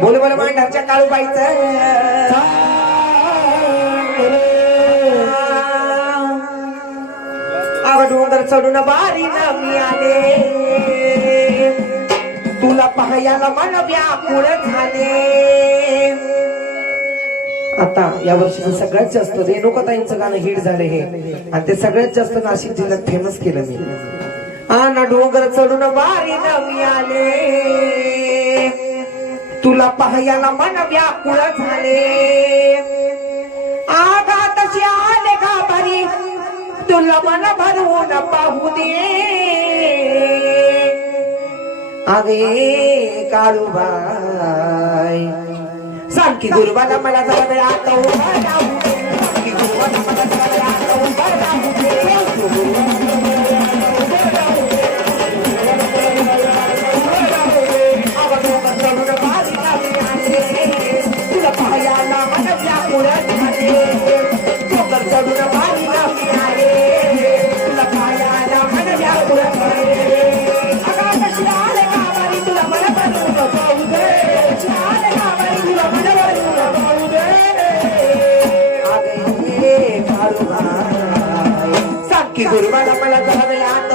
बोल बोल मांडरच्या काळूबाईचं अगं डोंगर चढून बारी न मी आले तुला पाहायला मन व्याकुळ झाले. आता या वर्षीचं सगळ्यात जास्त रेणुकाताईंचं गाणं हिट झालं हे आणि ते सगळ्यात जास्त नाशिक जिल्ह्यात फेमस केलं मी. आना डोंगर चढून बारी न मी आले तुला पाहायला मन व्याकुळ झाले. आघातशी आले का बारी तुला मन भरवून पाहू दे. अगे काळूबाई सांग की गुरुबाला मला जरा वेळ आता उभा राहू दे. सांग की गुरुबाला मला जरा वेळ आता उभा राहू दे. तुला पाहायला मन व्याकुळ झाले. डोंगर चढून बारी न मी आले तुला पाहायला मन व्याकुळ झाले. आकाशी आले का बारी तुला मन भरवून पाहू दे. आले का बारी तुला मन भरवून पाहू दे. अगे काळूबाई सांग की गुरुबाला मला जरा वेळ आता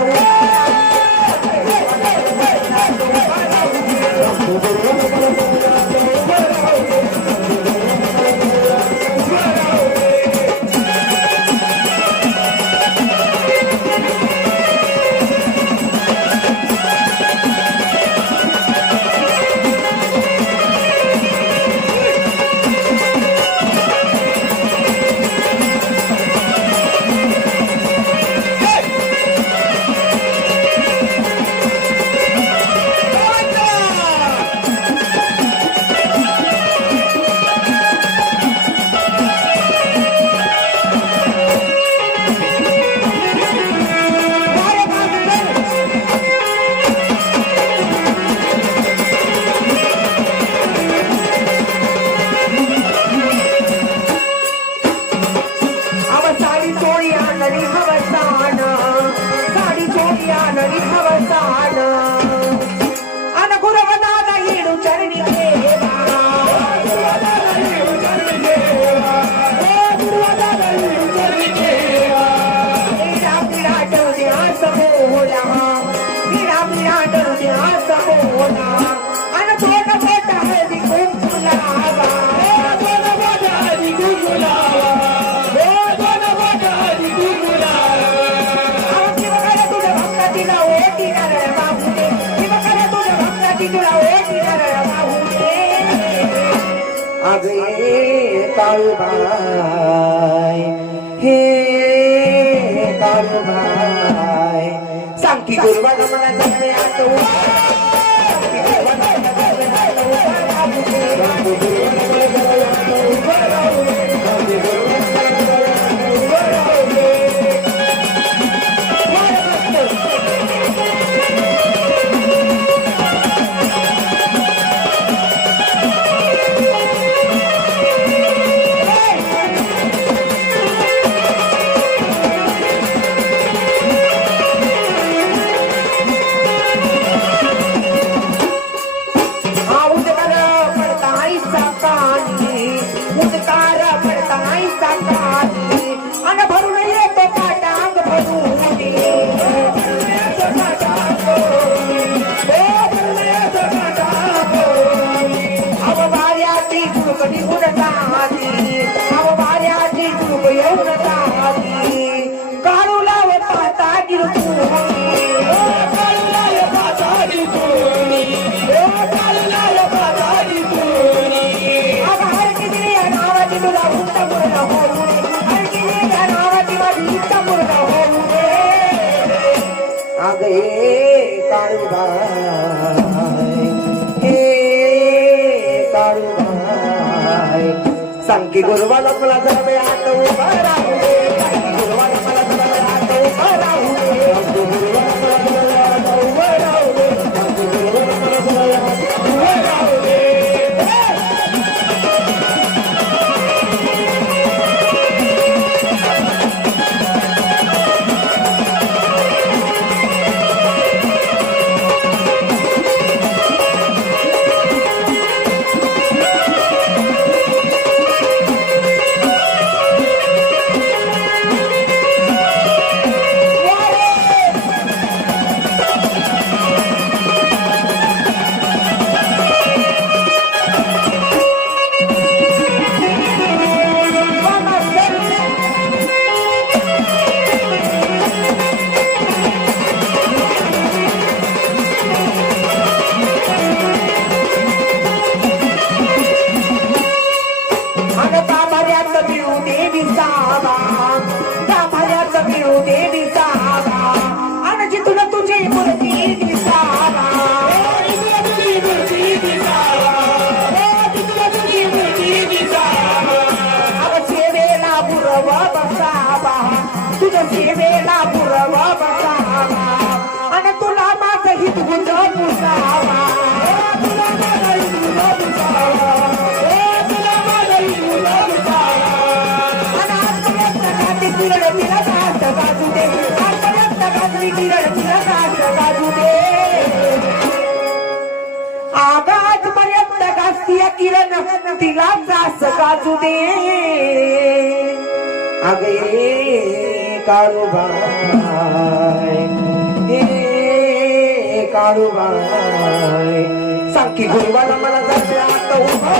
काळूबाई हे काळूबाई सांग की गुरुबाला मला जरा वेळ आता सांग की गुरुबाला मला जरा वेळ आता उभा राहू दे. गुरुबाला मला जरा वेळ आता उभा राहू दे. गुरुबाला मला जरा वेळ आता उभा राहू दे. गुरुबाला मला जरा वेळ आता उभा राहू दे. तुझा पुसावा तुला माझा तुझा पुसावा तुला माझा तुझा पुसावा अनाथ प्रकारे किरण तिला काट बाजू दे अनाथ प्रकारे किरण तिला काट बाजू दे आगाज पर्यंत गास्तिया किरण तिला जास गाजू दे अगे काळूबाई हे काळूबाई सांग की गुरुवाला मला जायचं आता उभा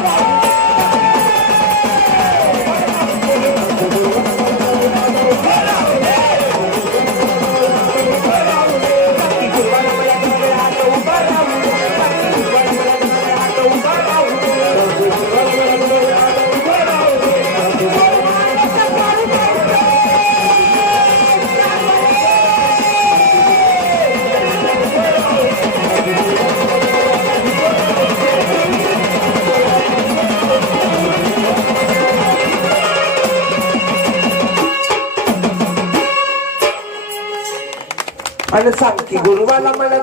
आणि सांग की गुरुवाला मला